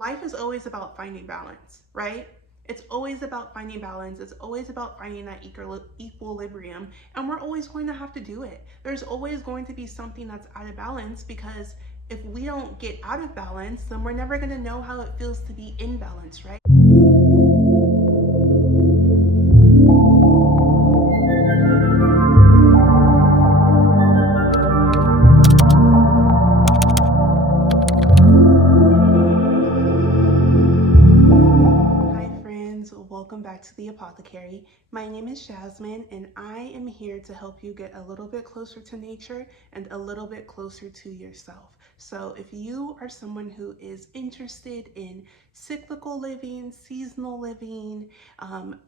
Life is always about finding balance, right? It's always about finding balance. It's always about finding that equilibrium. And we're always going to have to do it. There's always going to be something that's out of balance because if we don't get out of balance, then we're never going to know how it feels to be in balance, right? Hi, friends. Welcome back to The Apothecary. My name is Jasmine, and I am here to help you get a little bit closer to nature and a little bit closer to yourself. So, if you are someone who is interested in cyclical living, seasonal living,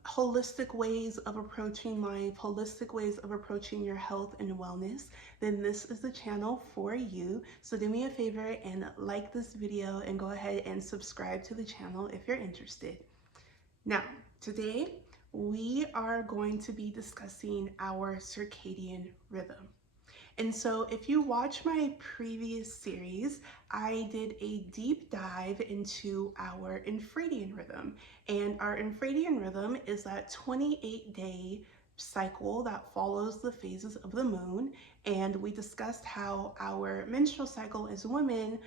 holistic ways of approaching life, holistic ways of approaching your health and wellness, then this is the channel for you. So do me a favor and like this video and go ahead and subscribe to the channel if you're interested. Now, today we are going to be discussing our circadian rhythm. And so if you watch my previous series, I did a deep dive into our infradian rhythm. And our infradian rhythm is that 28-day cycle that follows the phases of the moon. And we discussed how our menstrual cycle as women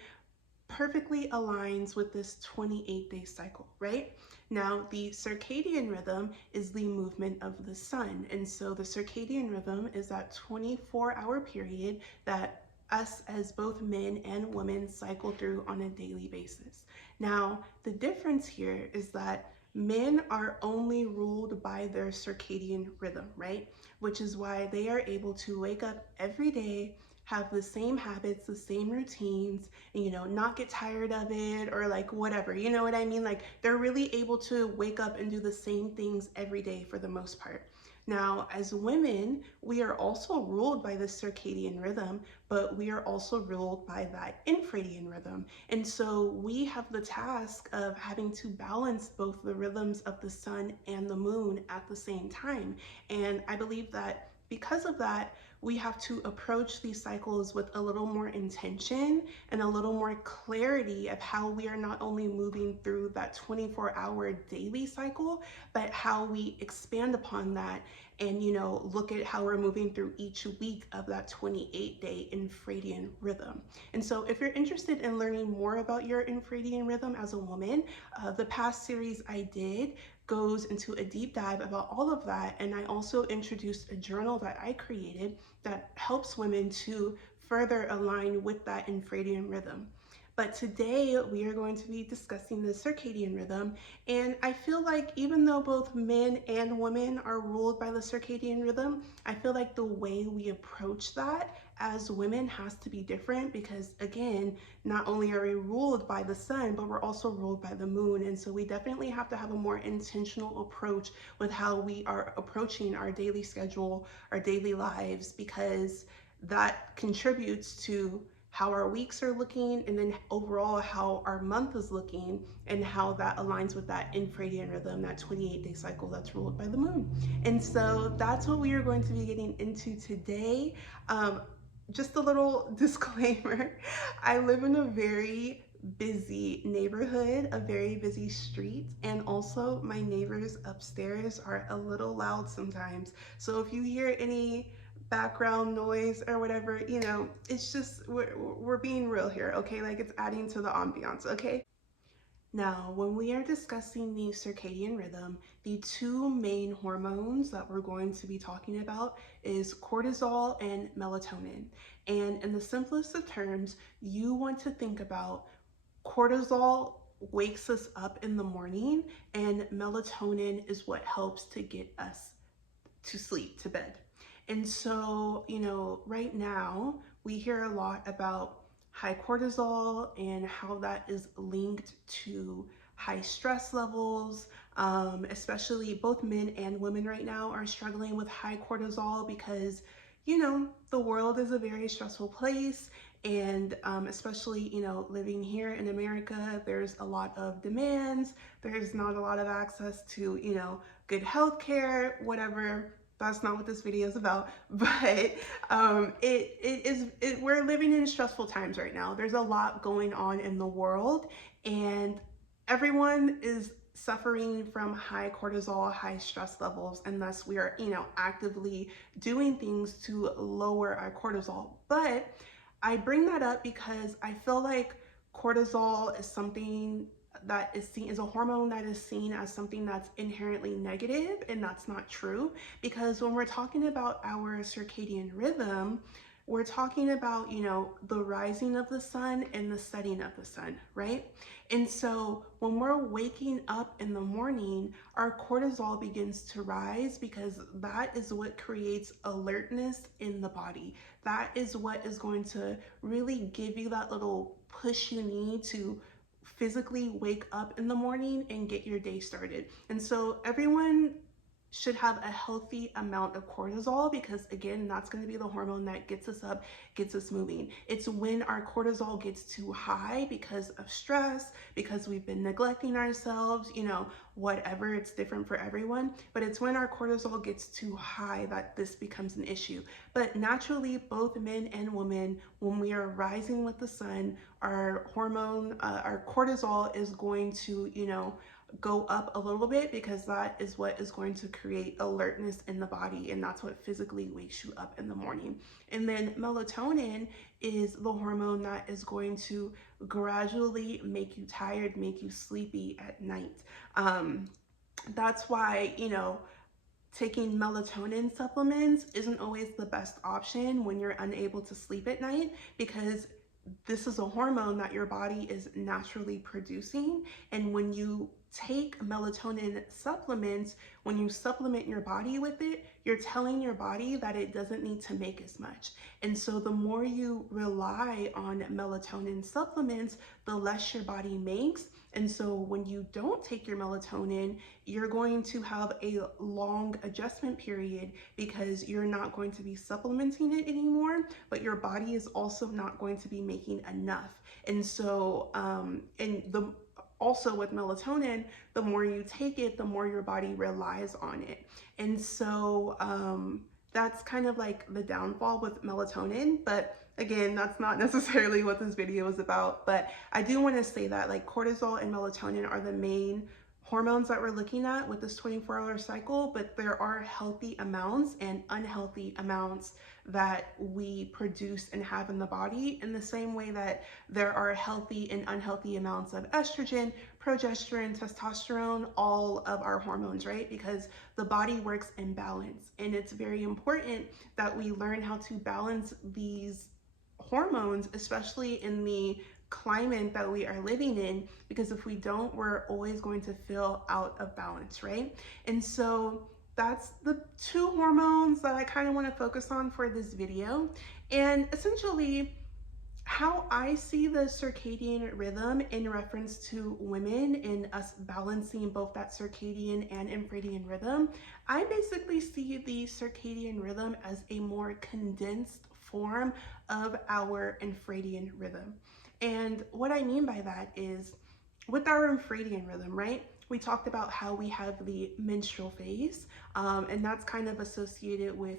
perfectly aligns with this 28-day cycle, right? Now, the circadian rhythm is the movement of the sun. And so the circadian rhythm is that 24-hour period that us as both men and women cycle through on a daily basis. Now, the difference here is that men are only ruled by their circadian rhythm, right? Which is why they are able to wake up every day, have the same habits, the same routines, and not get tired of it or like whatever. You know what I mean? Like they're really able to wake up and do the same things every day for the most part. Now, as women, we are also ruled by the circadian rhythm, but we are also ruled by that infradian rhythm. And so we have the task of having to balance both the rhythms of the sun and the moon at the same time. And I believe that because of that, we have to approach these cycles with a little more intention and a little more clarity of how we are not only moving through that 24-hour daily cycle, but how we expand upon that and look at how we're moving through each week of that 28-day infradian rhythm. And so if you're interested in learning more about your infradian rhythm as a woman, the past series I did goes into a deep dive about all of that. And I also introduced a journal that I created that helps women to further align with that infradian rhythm. But today we are going to be discussing the circadian rhythm. And I feel like even though both men and women are ruled by the circadian rhythm, I feel like the way we approach that as women has to be different because, again, not only are we ruled by the sun, but we're also ruled by the moon. And so we definitely have to have a more intentional approach with how we are approaching our daily schedule, our daily lives, because that contributes to how our weeks are looking, and then overall how our month is looking, and how that aligns with that infradian rhythm, that 28-day cycle that's ruled by the moon. And so that's what we are going to be getting into today. Just a little disclaimer, I live in a very busy neighborhood, a very busy street, and also my neighbors upstairs are a little loud sometimes. So if you hear any background noise or whatever, it's just we're being real here, okay? Like it's adding to the ambiance, okay? Now, when we are discussing the circadian rhythm, the two main hormones that we're going to be talking about is cortisol and melatonin. And in the simplest of terms, you want to think about cortisol wakes us up in the morning, and melatonin is what helps to get us to sleep, to bed. And so, right now we hear a lot about high cortisol and how that is linked to high stress levels. Especially both men and women right now are struggling with high cortisol because, the world is a very stressful place. And especially, living here in America, there's a lot of demands. There's not a lot of access to, good health care, whatever. That's not what this video is about, but we're living in stressful times right now. There's a lot going on in the world, and everyone is suffering from high cortisol, high stress levels, and thus we are, actively doing things to lower our cortisol. But I bring that up because I feel like cortisol is something that is seen as a hormone that is seen as something that's inherently negative, and that's not true. Because when we're talking about our circadian rhythm, we're talking about, the rising of the sun and the setting of the sun, right? And so when we're waking up in the morning, our cortisol begins to rise because that is what creates alertness in the body. That is what is going to really give you that little push you need to physically wake up in the morning and get your day started. And so everyone should have a healthy amount of cortisol because, again, that's going to be the hormone that gets us up, gets us moving. It's when our cortisol gets too high because of stress, because we've been neglecting ourselves, whatever. It's different for everyone, but it's when our cortisol gets too high that this becomes an issue. But naturally, both men and women, when we are rising with the sun, our hormone, our cortisol is going to, go up a little bit because that is what is going to create alertness in the body, and that's what physically wakes you up in the morning. And then melatonin is the hormone that is going to gradually make you tired, make you sleepy at night. That's why, taking melatonin supplements isn't always the best option when you're unable to sleep at night, because this is a hormone that your body is naturally producing. And when you take melatonin supplements, when you supplement your body with it, you're telling your body that it doesn't need to make as much. And so the more you rely on melatonin supplements, the less your body makes. And so when you don't take your melatonin, you're going to have a long adjustment period because you're not going to be supplementing it anymore, but your body is also not going to be making enough. And so, also with melatonin, the more you take it, the more your body relies on it. And so, that's kind of like the downfall with melatonin. But again, that's not necessarily what this video is about. But I do want to say that like cortisol and melatonin are the main hormones that we're looking at with this 24-hour cycle, but there are healthy amounts and unhealthy amounts that we produce and have in the body, in the same way that there are healthy and unhealthy amounts of estrogen, progesterone, testosterone, all of our hormones, right? Because the body works in balance, and it's very important that we learn how to balance these hormones, especially in the climate that we are living in, because if we don't, we're always going to feel out of balance, right? And so that's the two hormones that I kind of want to focus on for this video. And essentially, how I see the circadian rhythm in reference to women and us balancing both that circadian and infradian rhythm, I basically see the circadian rhythm as a more condensed form of our infradian rhythm. And what I mean by that is, with our infradian rhythm, right? We talked about how we have the menstrual phase, and that's kind of associated with,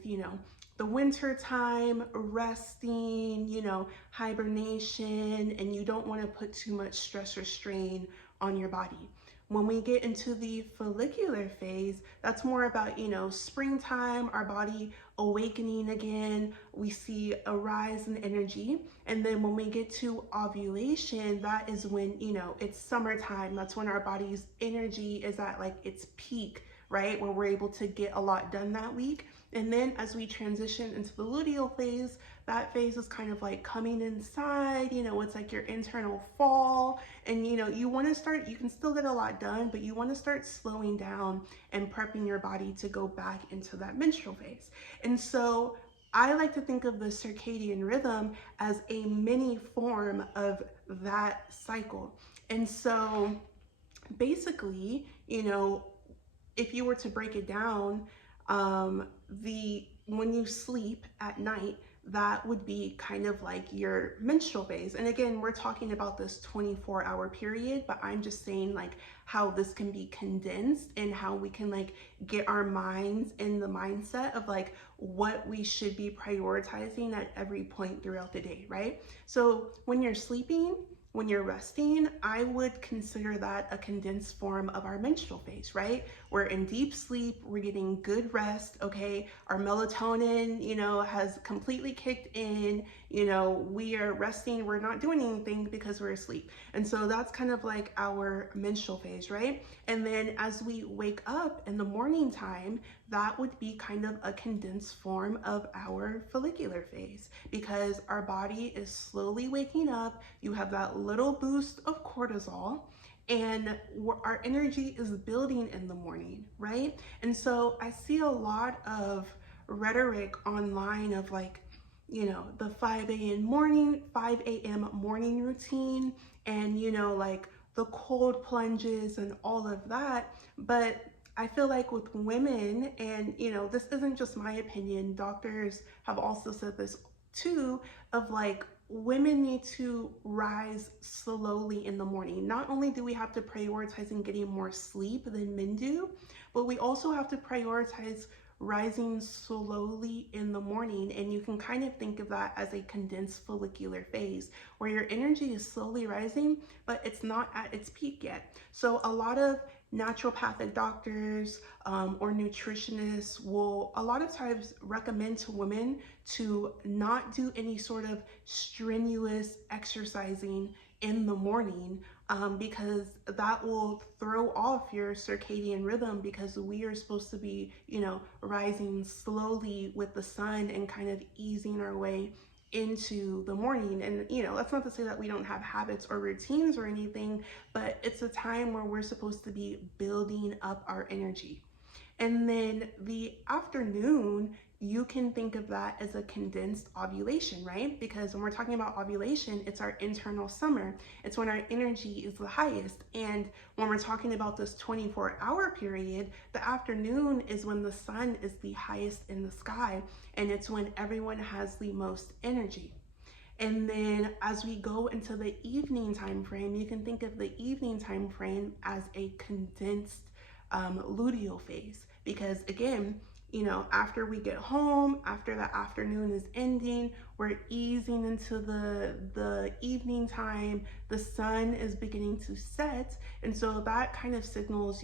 the winter time, resting, hibernation, and you don't want to put too much stress or strain on your body. When we get into the follicular phase, that's more about, springtime, our body awakening again. We see a rise in energy. And then when we get to ovulation, that is when, it's summertime. That's when our body's energy is at like its peak, right? Where we're able to get a lot done that week. And then as we transition into the luteal phase, that phase is kind of like coming inside, it's like your internal fall. And, you want to start, you can still get a lot done, but you want to start slowing down and prepping your body to go back into that menstrual phase. And so I like to think of the circadian rhythm as a mini form of that cycle. And so basically, if you were to break it down, the when you sleep at night, that would be kind of like your menstrual phase. And again, we're talking about this 24-hour period, but I'm just saying like how this can be condensed and how we can like get our minds in the mindset of like what we should be prioritizing at every point throughout the day, right? So when you're sleeping, when you're resting, I would consider that a condensed form of our menstrual phase, right? We're in deep sleep, we're getting good rest, okay? Our melatonin, has completely kicked in, we are resting, we're not doing anything because we're asleep. And so that's kind of like our menstrual phase, right? And then as we wake up in the morning time, that would be kind of a condensed form of our follicular phase because our body is slowly waking up. You have that little boost of cortisol, and our energy is building in the morning, right? And so I see a lot of rhetoric online of like, the 5 a.m. morning routine, and like the cold plunges and all of that. But I feel like with women, and this isn't just my opinion, doctors have also said this too, of like women need to rise slowly in the morning. Not only do we have to prioritize in getting more sleep than men do, but we also have to prioritize rising slowly in the morning. And you can kind of think of that as a condensed follicular phase where your energy is slowly rising, but it's not at its peak yet. So a lot of naturopathic doctors or nutritionists will a lot of times recommend to women to not do any sort of strenuous exercising in the morning, because that will throw off your circadian rhythm, because we are supposed to be, rising slowly with the sun and kind of easing our way into the morning. And that's not to say that we don't have habits or routines or anything, but it's a time where we're supposed to be building up our energy. And then the afternoon, you can think of that as a condensed ovulation, right? Because when we're talking about ovulation, it's our internal summer. It's when our energy is the highest. And when we're talking about this 24-hour period, the afternoon is when the sun is the highest in the sky, and it's when everyone has the most energy. And then as we go into the evening time frame, you can think of the evening time frame as a condensed luteal phase, because again, after we get home, after the afternoon is ending, we're easing into the evening time. The sun is beginning to set, and so that kind of signals,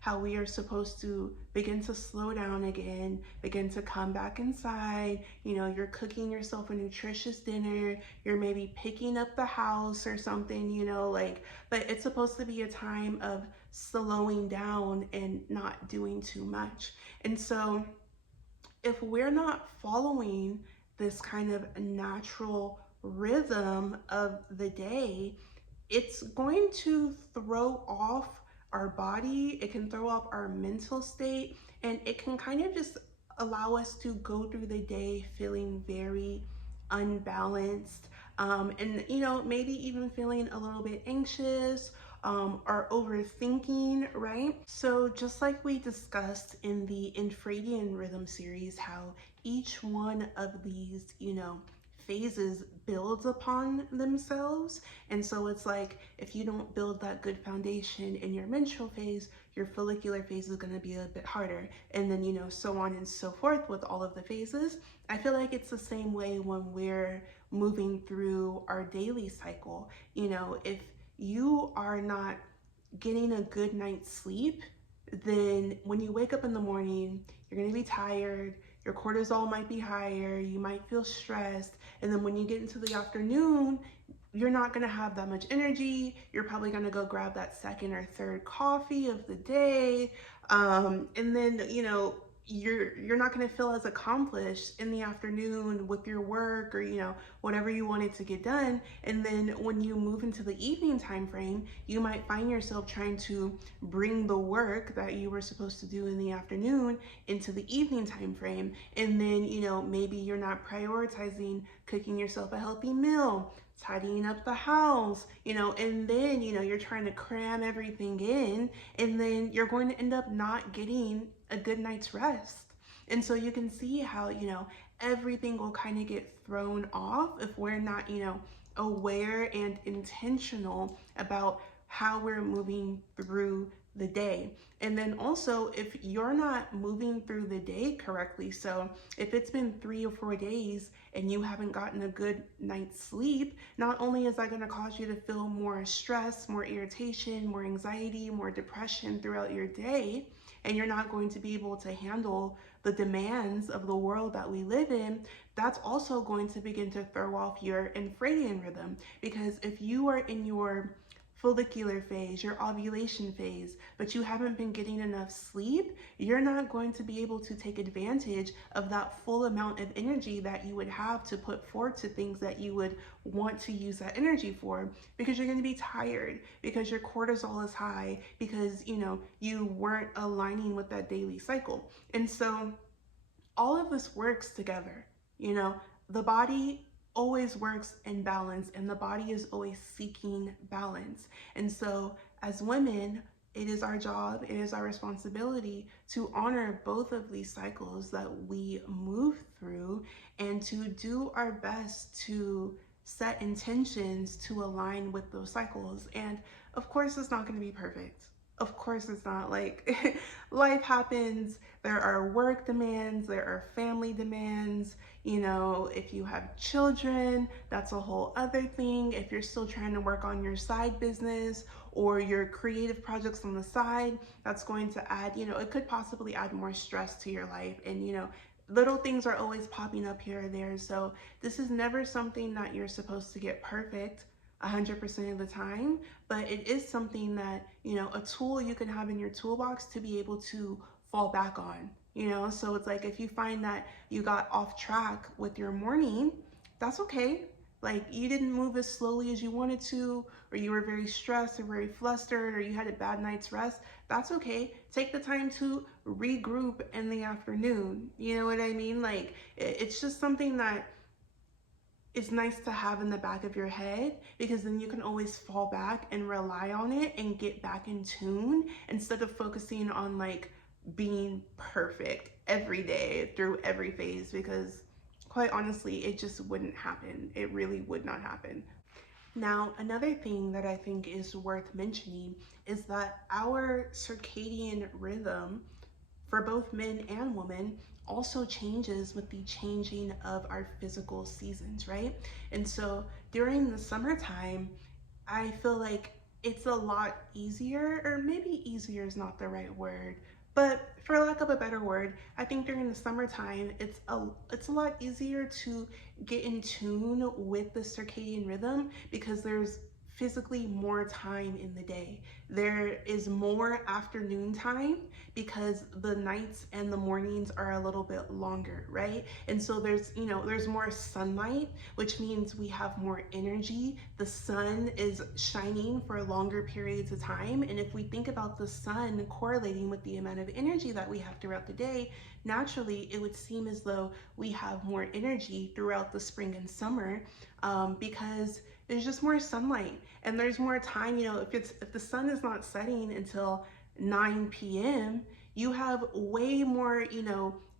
how we are supposed to begin to slow down again, begin to come back inside. You're cooking yourself a nutritious dinner, you're maybe picking up the house or something, but it's supposed to be a time of slowing down and not doing too much. And so if we're not following this kind of natural rhythm of the day, it's going to throw off our body, it can throw off our mental state, and it can kind of just allow us to go through the day feeling very unbalanced, and maybe even feeling a little bit anxious, or overthinking, right? So just like we discussed in the infradian rhythm series, how each one of these, phases builds upon themselves. And so it's like if you don't build that good foundation in your menstrual phase, your follicular phase is going to be a bit harder. And then, so on and so forth with all of the phases. I feel like it's the same way when we're moving through our daily cycle. If you are not getting a good night's sleep, then when you wake up in the morning, you're going to be tired, your cortisol might be higher, you might feel stressed, and then when you get into the afternoon, you're not going to have that much energy. You're probably going to go grab that second or third coffee of the day, and then you're not going to feel as accomplished in the afternoon with your work, or whatever you wanted to get done. And then when you move into the evening time frame, you might find yourself trying to bring the work that you were supposed to do in the afternoon into the evening time frame. And then maybe you're not prioritizing cooking yourself a healthy meal, tidying up the house, and then you're trying to cram everything in, and then you're going to end up not getting a good night's rest. And so you can see how everything will kind of get thrown off if we're not aware and intentional about how we're moving through the day. And then also, if you're not moving through the day correctly, so if it's been 3 or 4 days and you haven't gotten a good night's sleep, not only is that going to cause you to feel more stress, more irritation, more anxiety, more depression throughout your day, and you're not going to be able to handle the demands of the world that we live in, that's also going to begin to throw off your infradian rhythm. Because if you are in your follicular phase, your ovulation phase, but you haven't been getting enough sleep, you're not going to be able to take advantage of that full amount of energy that you would have to put forth to things that you would want to use that energy for, because you're going to be tired, because your cortisol is high, because you weren't aligning with that daily cycle. And so all of this works together. You know, the body always works in balance, and the body is always seeking balance. And so, as women, it is our job, it is our responsibility to honor both of these cycles that we move through, and to do our best to set intentions to align with those cycles. And of course, it's not going to be perfect. Of course, it's not. Like, life happens, there are work demands, there are family demands. If you have children, that's a whole other thing. If you're still trying to work on your side business or your creative projects on the side, that's going to add, it could possibly add more stress to your life. And, little things are always popping up here or there. So this is never something that you're supposed to get perfect 100% of the time, but it is something that, a tool you can have in your toolbox to be able to fall back on. So it's like, if you find that you got off track with your morning, that's okay. Like, you didn't move as slowly as you wanted to, or you were very stressed or very flustered, or you had a bad night's rest, that's okay. Take the time to regroup in the afternoon. You know what I mean? Like, it's just something that it's nice to have in the back of your head, because then you can always fall back and rely on it and get back in tune, instead of focusing on like being perfect every day through every phase, because quite honestly, it just wouldn't happen. It really would not happen. Now, another thing that I think is worth mentioning is that our circadian rhythm for both men and women also changes with the changing of our physical seasons, right? And so during the summertime, I feel like it's a lot easier, or maybe easier is not the right word, but for lack of a better word, I think during the summertime, it's a lot easier to get in tune with the circadian rhythm, because there's physically more time in the day. There is more afternoon time, because the nights and the mornings are a little bit longer, right? And so there's more sunlight, which means we have more energy. The sun is shining for longer periods of time. And if we think about the sun correlating with the amount of energy that we have throughout the day, naturally it would seem as though we have more energy throughout the spring and summer, because there's just more sunlight and there's more time. If the sun is not setting until 9 p.m., you have way more,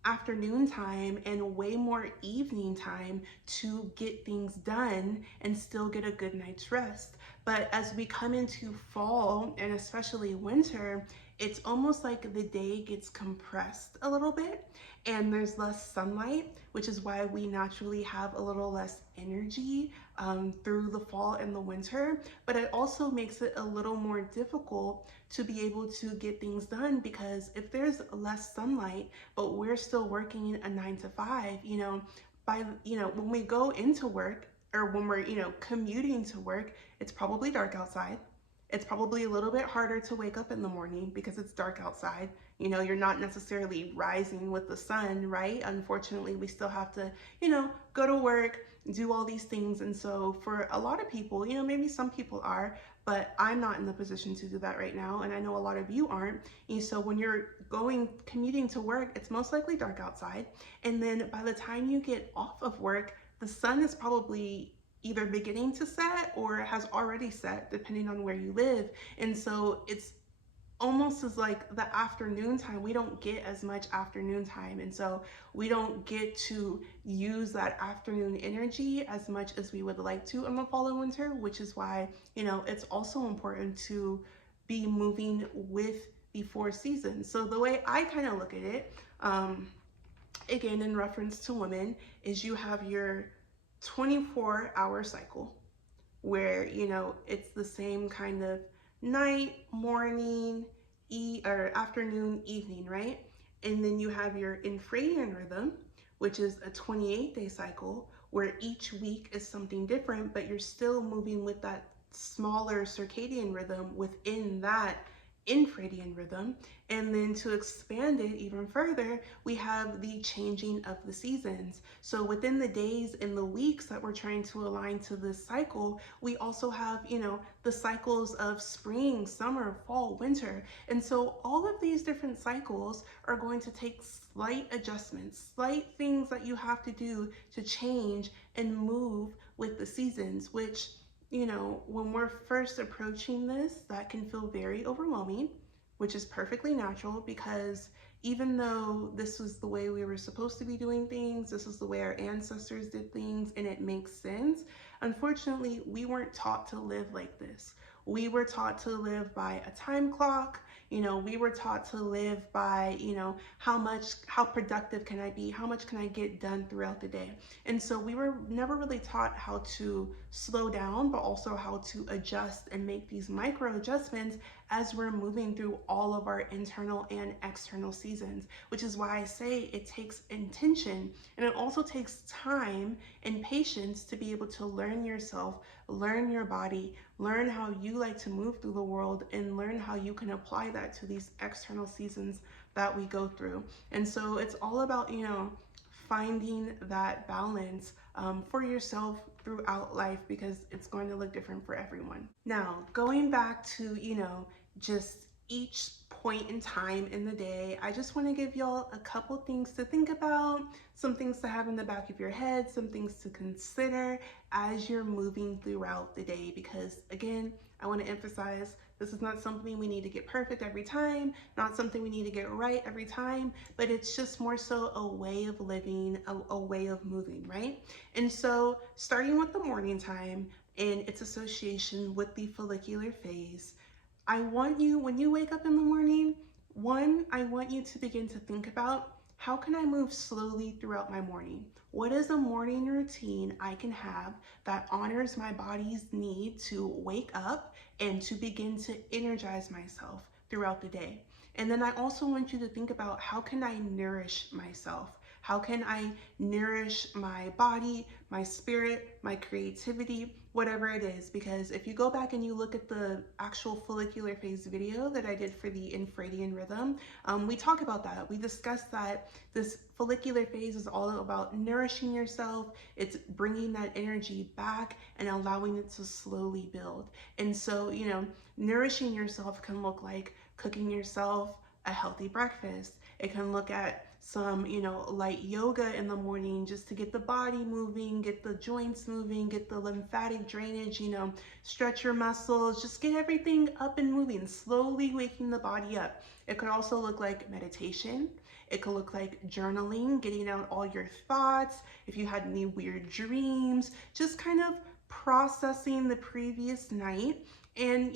afternoon time and way more evening time to get things done and still get a good night's rest. But as we come into fall and especially winter, it's almost like the day gets compressed a little bit and there's less sunlight, which is why we naturally have a little less energy through the fall and the winter. But it also makes it a little more difficult to be able to get things done, because if there's less sunlight but we're still working a 9 to 5, when we go into work, or when we're commuting to work, it's probably dark outside. It's probably a little bit harder to wake up in the morning because it's dark outside. You're not necessarily rising with the sun, right? Unfortunately, we still have to go to work, do all these things. And so for a lot of people, maybe some people are, but I'm not in the position to do that right now, and I know a lot of you aren't. And so when you're commuting to work, it's most likely dark outside, and then by the time you get off of work, the sun is probably either beginning to set or has already set, depending on where you live. And so it's almost as like the afternoon time. We don't get as much afternoon time, and so we don't get to use that afternoon energy as much as we would like to in the fall and winter, which is why, it's also important to be moving with the four seasons. So the way I kind of look at it, again in reference to women, is you have your 24-hour cycle where it's the same kind of night, morning, or afternoon, evening, right? And then you have your infradian rhythm, which is a 28-day cycle where each week is something different, but you're still moving with that smaller circadian rhythm within that infradian rhythm. And then to expand it even further, we have the changing of the seasons. So within the days and the weeks that we're trying to align to this cycle, we also have, the cycles of spring, summer, fall, winter. And so all of these different cycles are going to take slight adjustments, slight things that you have to do to change and move with the seasons, which, when we're first approaching this, that can feel very overwhelming, which is perfectly natural because even though this was the way we were supposed to be doing things, this is the way our ancestors did things, and it makes sense, unfortunately, we weren't taught to live like this. We were taught to live by a time clock. We were taught to live by, how productive can I be? How much can I get done throughout the day? And so we were never really taught how to slow down, but also how to adjust and make these micro adjustments as we're moving through all of our internal and external seasons, which is why I say it takes intention, and it also takes time and patience to be able to learn yourself, learn your body, learn how you like to move through the world, and learn how you can apply that to these external seasons that we go through. And so it's all about, finding that balance for yourself throughout life, because it's going to look different for everyone. Now, going back to, just each point in time in the day, I just want to give y'all a couple things to think about, some things to have in the back of your head, some things to consider as you're moving throughout the day. Because again, I want to emphasize, this is not something we need to get perfect every time, not something we need to get right every time, but it's just more so a way of living, a way of moving, right? And so starting with the morning time and its association with the follicular phase, I want you, when you wake up in the morning, one, I want you to begin to think about, how can I move slowly throughout my morning? What is a morning routine I can have that honors my body's need to wake up and to begin to energize myself throughout the day? And then I also want you to think about, how can I nourish myself? How can I nourish my body, my spirit, my creativity, whatever it is? Because if you go back and you look at the actual follicular phase video that I did for the infradian rhythm, we talk about that. We discussed that this follicular phase is all about nourishing yourself. It's bringing that energy back and allowing it to slowly build. And so, nourishing yourself can look like cooking yourself a healthy breakfast. It can look at some, light yoga in the morning just to get the body moving, get the joints moving, get the lymphatic drainage, stretch your muscles, just get everything up and moving, slowly waking the body up. It could also look like meditation. It could look like journaling, getting out all your thoughts. If you had any weird dreams, just kind of processing the previous night and,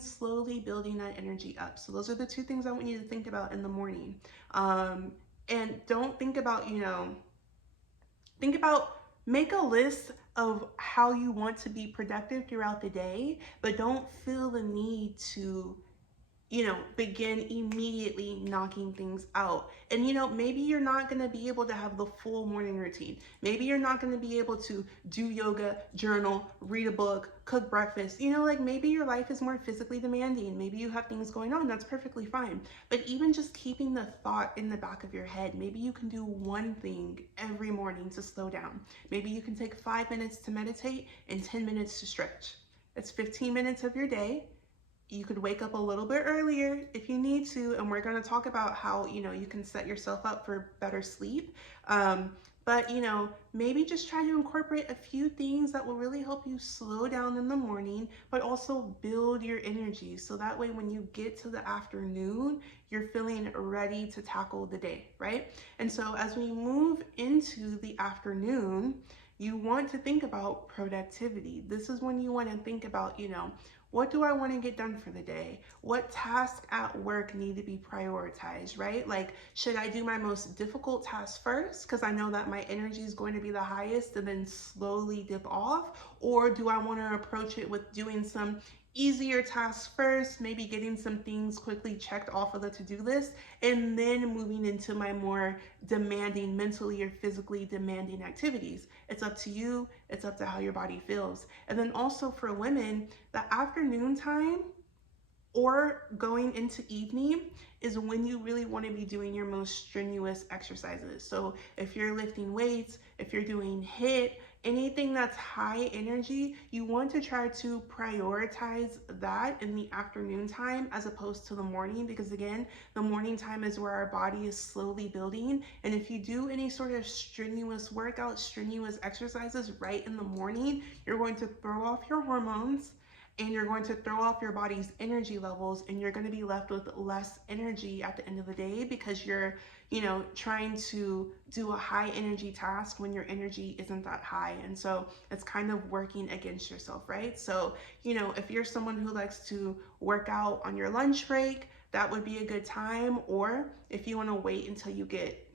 slowly building that energy up. So those are the two things I want you to think about in the morning. And don't think about, think about, make a list of how you want to be productive throughout the day, but don't feel the need to, begin immediately knocking things out. And, maybe you're not going to be able to have the full morning routine. Maybe you're not going to be able to do yoga, journal, read a book, cook breakfast. Like maybe your life is more physically demanding. Maybe you have things going on. That's perfectly fine. But even just keeping the thought in the back of your head, maybe you can do one thing every morning to slow down. Maybe you can take 5 minutes to meditate and 10 minutes to stretch. That's 15 minutes of your day. You could wake up a little bit earlier if you need to, and we're going to talk about how, you can set yourself up for better sleep. But, maybe just try to incorporate a few things that will really help you slow down in the morning, but also build your energy. So that way, when you get to the afternoon, you're feeling ready to tackle the day, right? And so as we move into the afternoon, you want to think about productivity. This is when you want to think about, what do I want to get done for the day? What tasks at work need to be prioritized, right? Like, should I do my most difficult task first because I know that my energy is going to be the highest and then slowly dip off? Or do I want to approach it with doing some easier tasks first, maybe getting some things quickly checked off of the to-do list, and then moving into my more demanding, mentally or physically demanding activities? It's up to you. It's up to how your body feels. And then also for women, the afternoon time or going into evening is when you really want to be doing your most strenuous exercises. So if you're lifting weights, if you're doing HIIT, anything that's high energy, you want to try to prioritize that in the afternoon time as opposed to the morning, because again, the morning time is where our body is slowly building. And if you do any sort of strenuous workout, strenuous exercises right in the morning, you're going to throw off your hormones and you're going to throw off your body's energy levels, and you're going to be left with less energy at the end of the day because you're trying to do a high energy task when your energy isn't that high. And so it's kind of working against yourself, right? So if you're someone who likes to work out on your lunch break, that would be a good time. Or if you want to wait until you get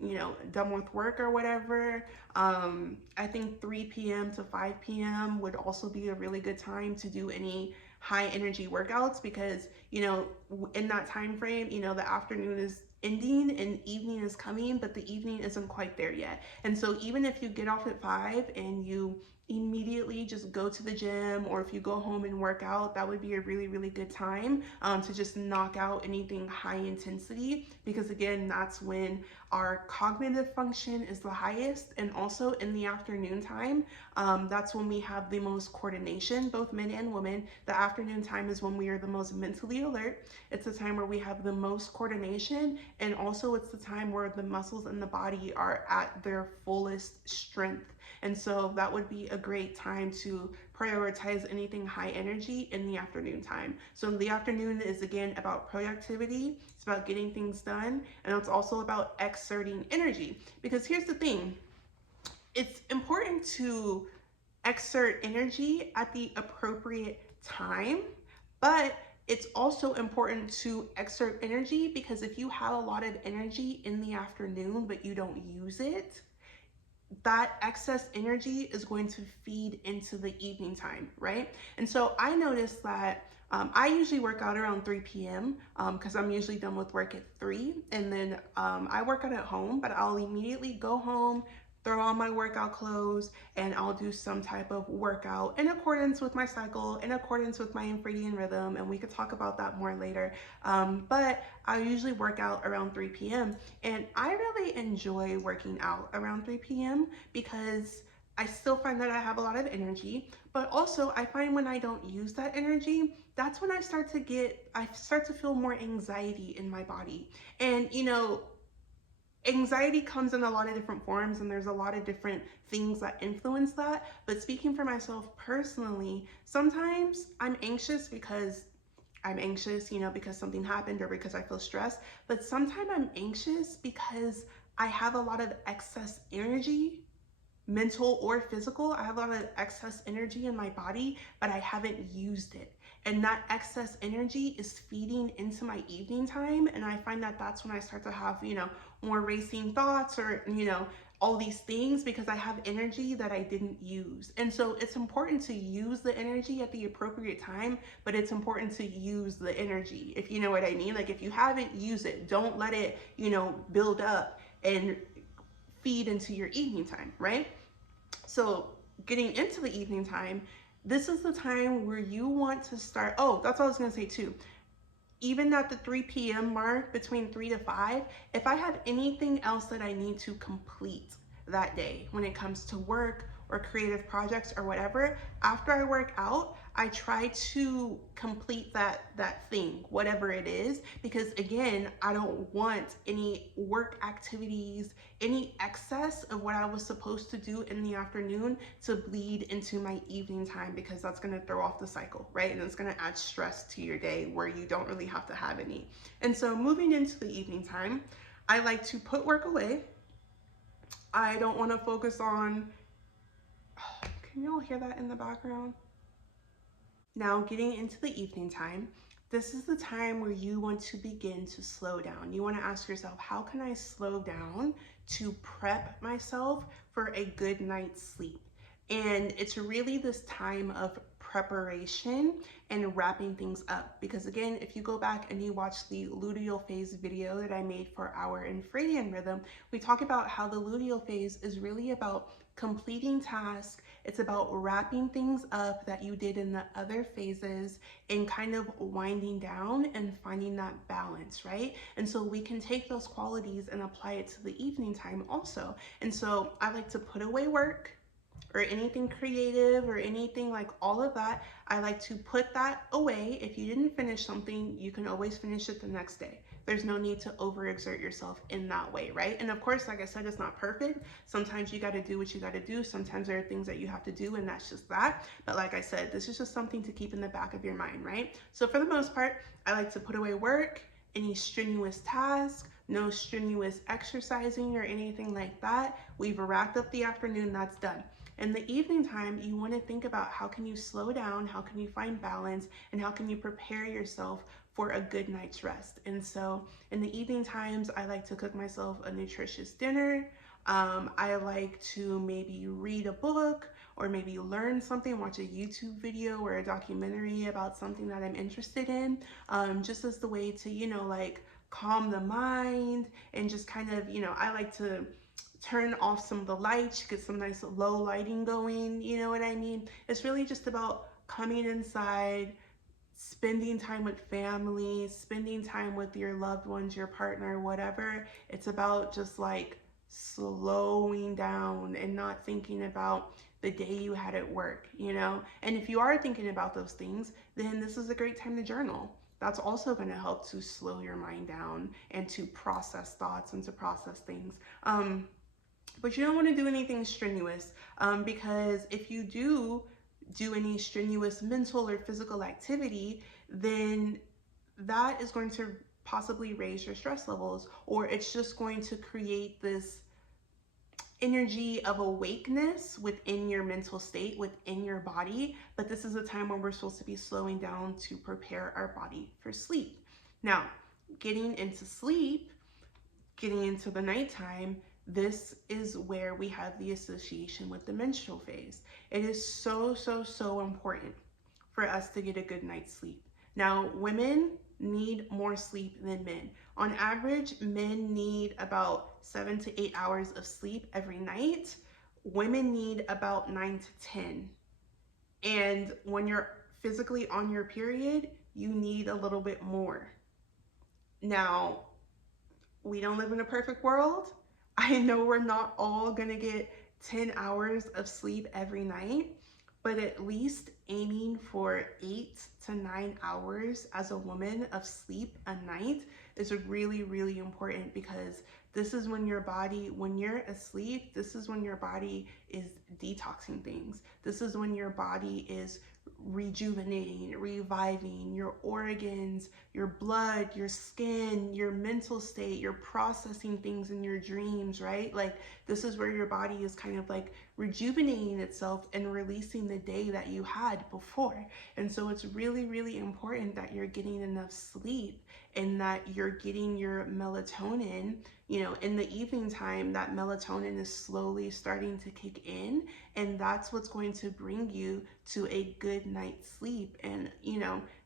done with work or whatever, I think 3 p.m. to 5 p.m. would also be a really good time to do any high energy workouts, because in that time frame, the afternoon is ending and evening is coming, but the evening isn't quite there yet. And so even if you get off at 5 and you immediately just go to the gym, or if you go home and work out, that would be a really, really good time to just knock out anything high intensity, because again, that's when our cognitive function is the highest. And also in the afternoon time, that's when we have the most coordination, both men and women. The afternoon time is when we are the most mentally alert. It's the time where we have the most coordination, and also it's the time where the muscles in the body are at their fullest strength. And so that would be a great time to prioritize anything high energy in the afternoon time. So the afternoon is again about productivity, it's about getting things done, and it's also about exerting energy. Because here's the thing, it's important to exert energy at the appropriate time, but it's also important to exert energy because if you have a lot of energy in the afternoon but you don't use it, that excess energy is going to feed into the evening time, right? And so I noticed that I usually work out around 3 p.m. Because I'm usually done with work at 3, and then I work out at home, but I'll immediately go home, throw on my workout clothes, and I'll do some type of workout in accordance with my cycle, in accordance with my infradian rhythm, and we could talk about that more later. But I usually work out around 3 p.m. and I really enjoy working out around 3 p.m. because I still find that I have a lot of energy, but also I find when I don't use that energy, that's when I start to feel more anxiety in my body. And anxiety comes in a lot of different forms, and there's a lot of different things that influence that. But speaking for myself personally, sometimes I'm anxious because because something happened or because I feel stressed. But sometimes I'm anxious because I have a lot of excess energy, mental or physical. I have a lot of excess energy in my body, but I haven't used it. And that excess energy is feeding into my evening time. And I find that that's when I start to have, more racing thoughts or, all these things, because I have energy that I didn't use. And so it's important to use the energy at the appropriate time, but it's important to use the energy, if you know what I mean. Like, if you haven't used it, don't let it, build up and feed into your evening time, right? So getting into the evening time, this is the time where you want to start. Oh, that's what I was going to say too. Even at the 3 p.m. mark, between 3 to 5, if I have anything else that I need to complete that day when it comes to work or creative projects or whatever, after I work out, I try to complete that thing, whatever it is, because again, I don't want any work activities, any excess of what I was supposed to do in the afternoon to bleed into my evening time, because that's going to throw off the cycle, right? And it's going to add stress to your day where you don't really have to have any. And so moving into the evening time, I like to put work away. I don't want to focus on, can y'all hear that in the background? Now, getting into the evening time, this is the time where you want to begin to slow down. You want to ask yourself, how can I slow down to prep myself for a good night's sleep? And it's really this time of preparation and wrapping things up. Because again, if you go back and you watch the luteal phase video that I made for our infradian rhythm, we talk about how the luteal phase is really about completing tasks. It's about wrapping things up that you did in the other phases and kind of winding down and finding that balance, right? And so we can take those qualities and apply it to the evening time also. And so I like to put away work or anything creative or anything like all of that. I like to put that away. If you didn't finish something, you can always finish it the next day. There's no need to overexert yourself in that way, right? And of course, like I said, it's not perfect. Sometimes you got to do what you got to do. Sometimes there are things that you have to do, and that's just that. But like I said, this is just something to keep in the back of your mind, right? So for the most part, I like to put away work, any strenuous task, no strenuous exercising or anything like that. We've wrapped up the afternoon, that's done. In the evening time, you want to think about how can you slow down, how can you find balance, and how can you prepare yourself for a good night's rest. And so in the evening times, I like to cook myself a nutritious dinner. I like to maybe read a book or maybe learn something, watch a YouTube video or a documentary about something that I'm interested in, just as the way to, like calm the mind and just kind of, I like to turn off some of the lights, get some nice low lighting going, you know what I mean? It's really just about coming inside, spending time with family, spending time with your loved ones, your partner, whatever. It's about just like slowing down and not thinking about the day you had at work, And if you are thinking about those things, then this is a great time to journal. That's also going to help to slow your mind down and to process thoughts and to process things. But you don't want to do anything strenuous, because if you do any strenuous mental or physical activity, then that is going to possibly raise your stress levels, or it's just going to create this energy of awakeness within your mental state, within your body. But this is a time when we're supposed to be slowing down to prepare our body for sleep. Now, getting into sleep, getting into the nighttime, this is where we have the association with the menstrual phase. It is so, so, so important for us to get a good night's sleep. Now, women need more sleep than men. On average, men need about 7 to 8 hours of sleep every night. Women need about 9 to 10. And when you're physically on your period, you need a little bit more. Now, we don't live in a perfect world. I know we're not all gonna get 10 hours of sleep every night, but at least aiming for 8 to 9 hours as a woman of sleep a night is really, really important, because this is when your body, when you're asleep, this is when your body is detoxing things. This is when your body is rejuvenating, reviving your organs, your blood, your skin, your mental state, you're processing things in your dreams, right? Like this is where your body is kind of like rejuvenating itself and releasing the day that you had before. And so it's really, really important that you're getting enough sleep and that you're getting your melatonin. In the evening time, that melatonin is slowly starting to kick in, and that's what's going to bring you to a good night's sleep. And,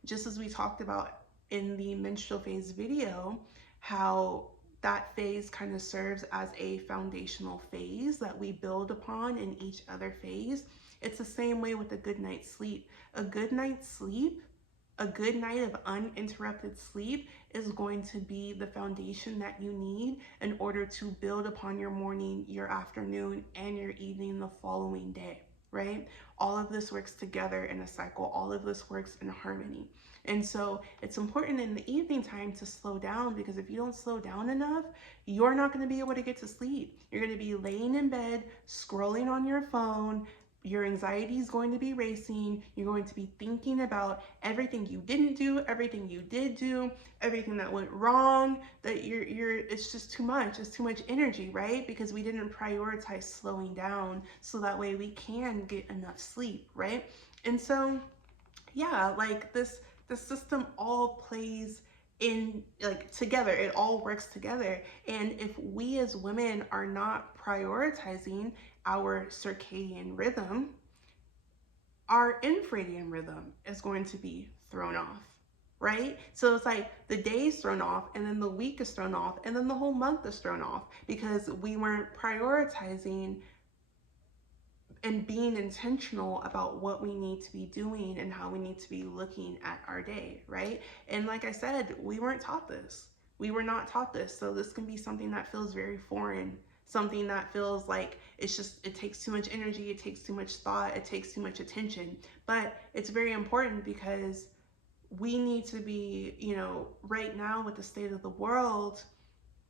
just as we talked about in the menstrual phase video, how that phase kind of serves as a foundational phase that we build upon in each other phase. It's the same way with a good night's sleep. A good night's sleep, a good night of uninterrupted sleep is going to be the foundation that you need in order to build upon your morning, your afternoon, and your evening the following day. right? All of this works together in a cycle. All of this works in harmony. And so it's important in the evening time to slow down, because if you don't slow down enough, you're not going to be able to get to sleep. You're going to be laying in bed, scrolling on your phone. Your anxiety is going to be racing. You're going to be thinking about everything you didn't do, everything you did do, everything that went wrong. That it's just too much. It's too much energy, right? Because we didn't prioritize slowing down so that way we can get enough sleep, right? And so yeah, like the system all plays in like together. It all works together. And if we as women are not prioritizing our circadian rhythm, our infradian rhythm is going to be thrown off, right? So it's like the day's thrown off, and then the week is thrown off, and then the whole month is thrown off because we weren't prioritizing and being intentional about what we need to be doing and how we need to be looking at our day, right? And like I said, we weren't taught this. We were not taught this. So this can be something that feels very foreign, something that feels like it takes too much energy, it takes too much thought, it takes too much attention. But it's very important because we need to be, right now with the state of the world,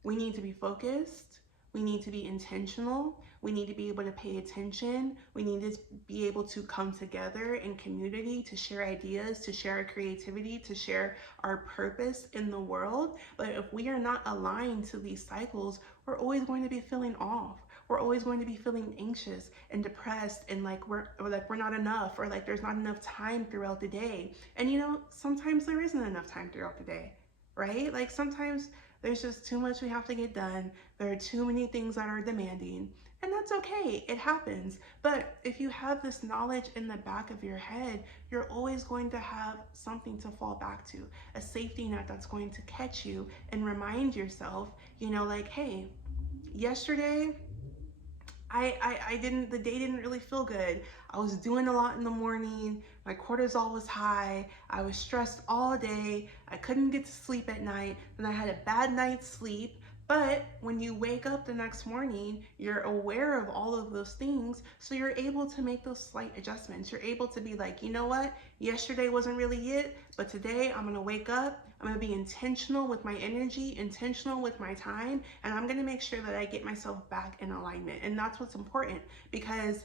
we need to be focused. We need to be intentional. We need to be able to pay attention. We need to be able to come together in community to share ideas, to share our creativity, to share our purpose in the world. But if we are not aligned to these cycles, we're always going to be feeling off. We're always going to be feeling anxious and depressed, and like we're not enough, or like there's not enough time throughout the day. And sometimes there isn't enough time throughout the day, right? Like sometimes there's just too much we have to get done. There are too many things that are demanding, and that's okay. It happens. But if you have this knowledge in the back of your head, you're always going to have something to fall back to, a safety net that's going to catch you and remind yourself, like, hey, yesterday I didn't, the day didn't really feel good. I was doing a lot in the morning. My cortisol was high. I was stressed all day. I couldn't get to sleep at night. And I had a bad night's sleep. But when you wake up the next morning, you're aware of all of those things. So you're able to make those slight adjustments. You're able to be like, you know what? Yesterday wasn't really it, but today I'm going to wake up. I'm going to be intentional with my energy, intentional with my time, and I'm going to make sure that I get myself back in alignment. And that's what's important, because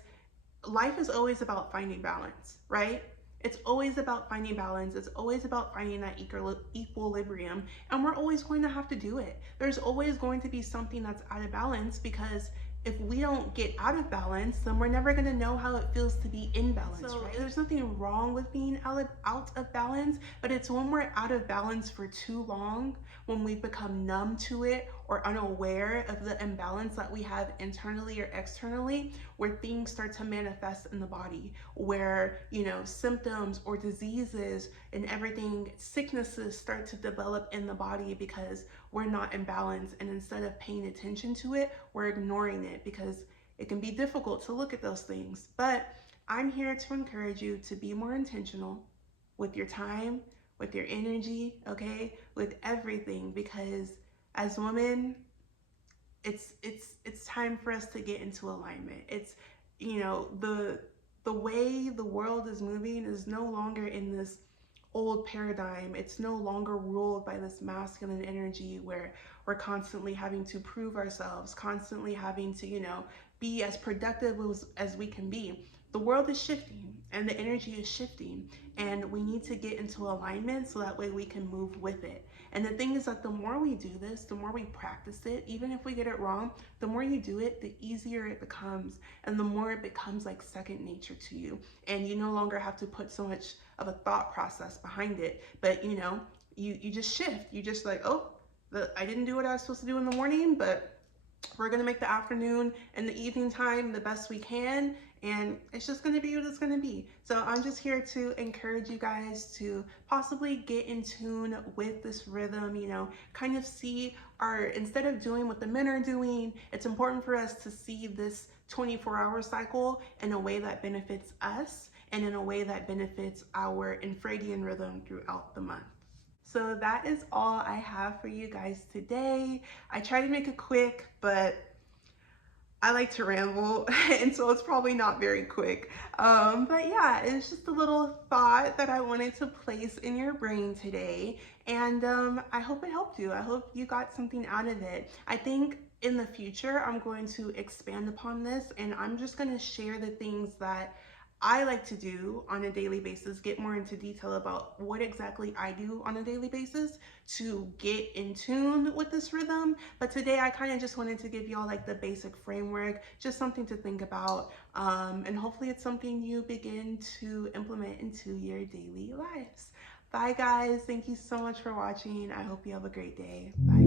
life is always about finding balance, right? It's always about finding balance. It's always about finding that equilibrium. And we're always going to have to do it. There's always going to be something that's out of balance, because if we don't get out of balance, then we're never going to know how it feels to be in balance, right? There's nothing wrong with being out of balance, but it's when we're out of balance for too long, when we become numb to it or unaware of the imbalance that we have internally or externally, where things start to manifest in the body, where, symptoms or diseases and everything, sicknesses start to develop in the body because we're not in balance. And instead of paying attention to it, we're ignoring it, because it can be difficult to look at those things. But I'm here to encourage you to be more intentional with your time, with your energy, okay, with everything, because as women, it's time for us to get into alignment. It's the way the world is moving is no longer in this old paradigm. It's no longer ruled by this masculine energy where we're constantly having to prove ourselves, constantly having to, be as productive as we can be. The world is shifting and the energy is shifting, and we need to get into alignment so that way we can move with it. And the thing is that the more we do this, the more we practice it, even if we get it wrong, the more you do it, the easier it becomes, and the more it becomes like second nature to you. And you no longer have to put so much of a thought process behind it, but you just shift. You just like, oh, I didn't do what I was supposed to do in the morning, but we're going to make the afternoon and the evening time the best we can, and it's just going to be what it's going to be. So I'm just here to encourage you guys to possibly get in tune with this rhythm, kind of see instead of doing what the men are doing, it's important for us to see this 24-hour cycle in a way that benefits us and in a way that benefits our infradian rhythm throughout the month. So that is all I have for you guys today. I tried to make it quick, but I like to ramble, and so it's probably not very quick. But yeah, it's just a little thought that I wanted to place in your brain today, and I hope it helped you. I hope you got something out of it. I think in the future, I'm going to expand upon this, and I'm just going to share the things that I like to do on a daily basis, get more into detail about what exactly I do on a daily basis to get in tune with this rhythm. But today I kind of just wanted to give y'all like the basic framework, just something to think about. And hopefully it's something you begin to implement into your daily lives. Bye guys. Thank you so much for watching. I hope you have a great day. Bye.